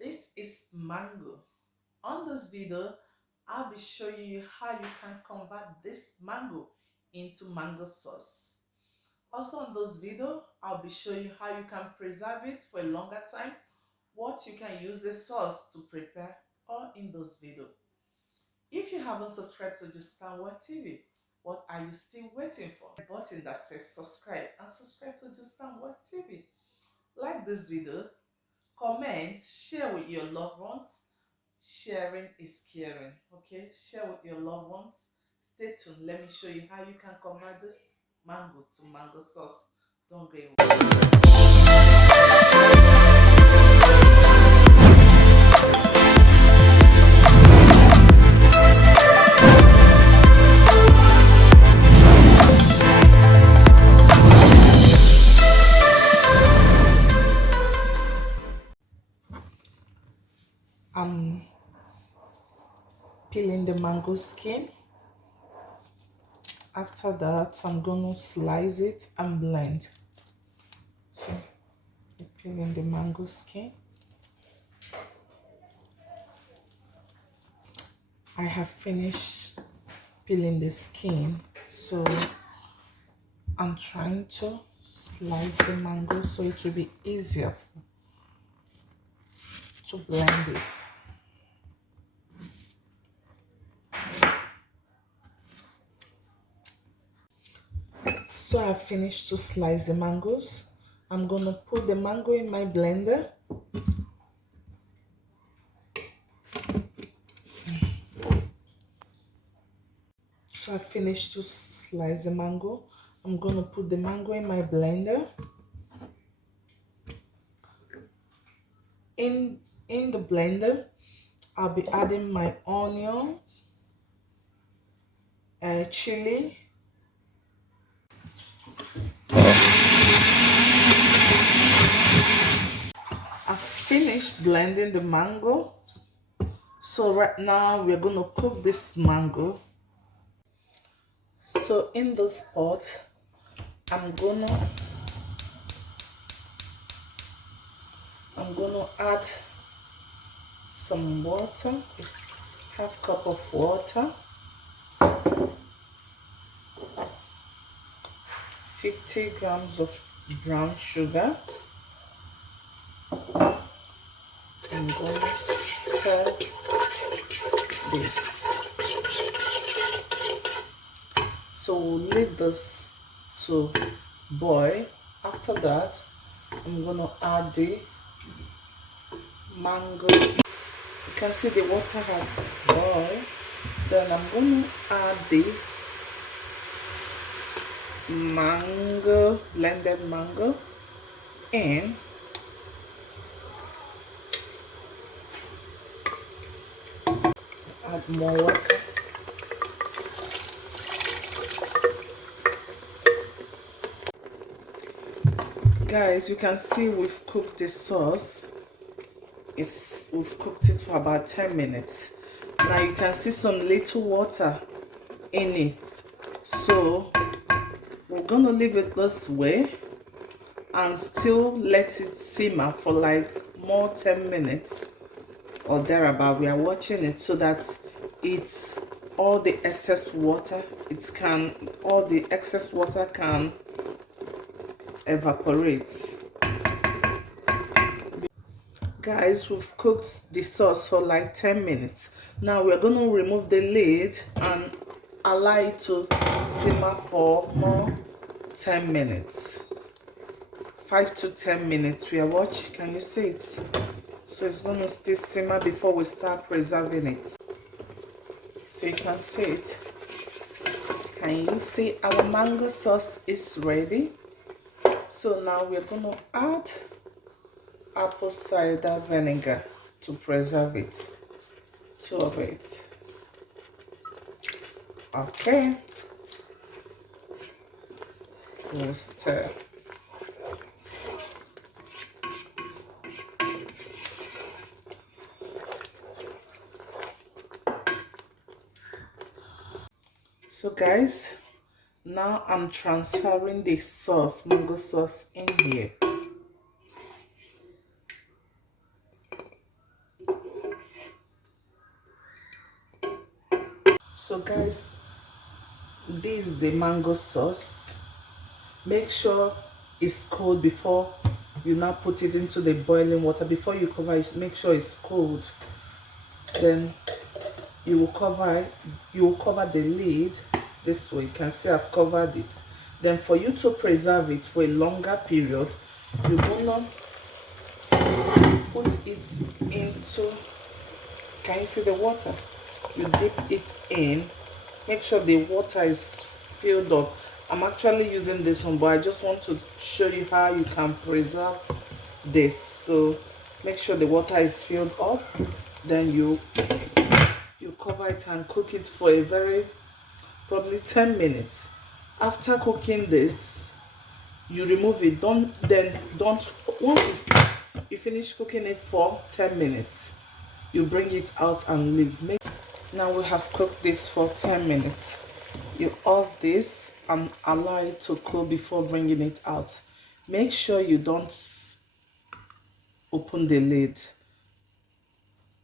This is mango. On this video, I'll be showing you how you can convert this mango into mango sauce. Also on this video, I'll be showing you how you can preserve it for a longer time, what you can use the sauce to prepare, all in this video. If you haven't subscribed to Justanworld TV, what are you still waiting for? The button that says subscribe and subscribe to Justanworld TV. Like this video, comment, share with your loved ones. Sharing is caring. Okay, share with your loved ones. Stay tuned. Let me show you how you can convert this mango to mango sauce. Don't go away. I'm peeling the mango skin. After that, I'm gonna slice it and blend. So, peeling the mango skin. I have finished peeling the skin, so I'm trying to slice the mango so it will be easier to blend it. So I've finished to slice the mangoes. I'm gonna put the mango in my blender. So I finished to slice the mango. I'm gonna put the mango in my blender. In the blender, I'll be adding my onions, chili, I've finished blending the mango. So right now we're gonna cook this mango. So in this pot, I'm gonna add some water, half cup of water, 50 grams of brown sugar. I'm going to stir this. So we'll leave this to boil. After that, I'm going to add the mango. You can see the water has boiled. Then I'm going to add the mango, blended mango, and add more water. Guys, you can see we've cooked the sauce. We've cooked it for about 10 minutes. Now you can see some little water in it. So we're gonna leave it this way and still let it simmer for like more 10 minutes or thereabout. We are watching it so that it's all the excess water can evaporate. Guys, we've cooked the sauce for like 10 minutes. Now we're going to remove the lid and allow it to simmer for more 10 minutes. 5 to 10 minutes. We are watching. Can you see it? So it's going to still simmer before we start preserving it. So you can see it. Can you see our mango sauce is ready? So now we're going to add apple cider vinegar to preserve it. 2 of it. Okay. We'll stir. So guys, now I'm transferring the sauce, mango sauce, in here. So guys, this is the mango sauce. Make sure it's cold before you now put it into the boiling water. Before you cover it, make sure it's cold. Then you will cover the lid this way. You can see I've covered it. Then for you to preserve it for a longer period, you're gonna put it into, can you see the water? You dip it in. Make sure the water is filled up. I'm actually using this one, but I just want to show you how you can preserve this. So make sure the water is filled up. Then you cover it and cook it for a very probably 10 minutes. After cooking this, you remove it. Once you finish cooking it for 10 minutes, you bring it out and leave. Now we have cooked this for 10 minutes. You off this and allow it to cool before bringing it out. Make sure you don't open the lid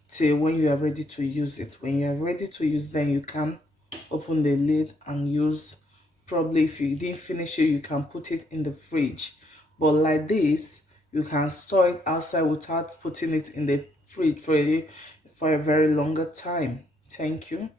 till when you are ready to use it. When you are ready to use, then you can open the lid and use. Probably if you didn't finish it, you can put it in the fridge. But like this, you can store it outside without putting it in the fridge for a very longer time. Thank you.